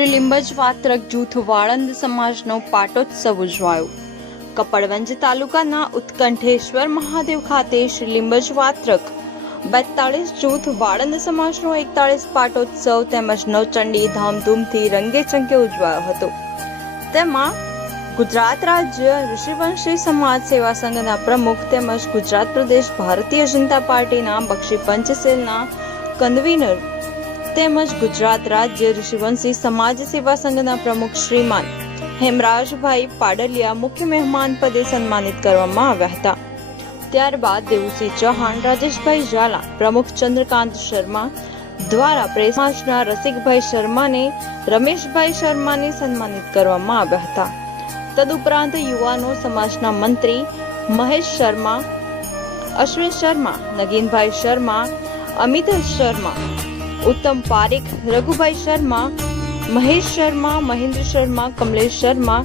શ્રી લીંબજ વાત્રક જૂથ વાળંદ સમાજનો પાટોત્સવ ઉજવાયો. કપડવંજ તાલુકાના ઉત્કંઠેશ્વર મહાદેવ ખાતે શ્રી લીંબજ વાત્રક બેતાળીસ જૂથ વાળંદ સમાજનો એકતાળીસ પાટોત્સવ તેમજ નવચંડી ધામધૂમથી રંગેચંગે ઉજવાયો હતો. તેમાં ગુજરાત રાજ્ય ઋષિવંશી સમાજ સેવા સંઘના પ્રમુખ તેમજ ગુજરાત પ્રદેશ ભારતીય જનતા પાર્ટીના બક્ષી પંચશીલના કન્વીનર તેમજ ગુજરાત રાજ્ય ઋષિવંશી સમાજ સેવા સંઘના પ્રમુખ શ્રીમાન હેમરાજભાઈ પાડલિયા મુખ્ય મહેમાન પદે સન્માનિત કરવામાં આવ્યા હતા. ત્યારબાદ દેવુસિંહ ચૌહાણ, રાજેશભાઈ ઝાલા, પ્રમુખ ચંદ્રકાંત શર્મા દ્વારા પ્રેસ રસિકભાઈ શર્માને રમેશભાઈ શર્માને સન્માનિત કરવામાં આવ્યા હતા. તદુપરાંત યુવાનો સમાજના મંત્રી મહેશ શર્મા, અશ્વિન શર્મા, નગીનભાઈ શર્મા, અમિત શર્મા ઉત્તમ પારેખ, રઘુભાઈ શર્મા, મહેશ શર્મા, મહેન્દ્ર શર્મા, કમલેશ શર્મા,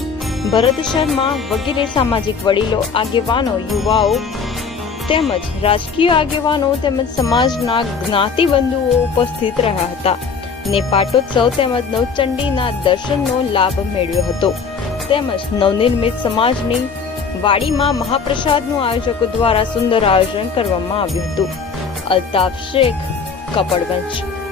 ભરત શર્મા વગેરે સામાજિક વડીલો, આગેવાનો, યુવાઓ તેમજ રાજકીય આગેવાનો તેમજ સમાજના જ્ઞાતિબંધુઓ ઉપસ્થિત રહ્યા હતા. ને પાટોત્સવ તેમજ નવચંડીના દર્શનનો લાભ મેળવ્યો હતો. તેમજ નવનિર્મિત સમાજની વાડીમાં મહાપ્રસાદનું આયોજકો દ્વારા સુંદર આયોજન કરવામાં આવ્યું હતું. અલ્તાફ શેખ, કપડવંશ.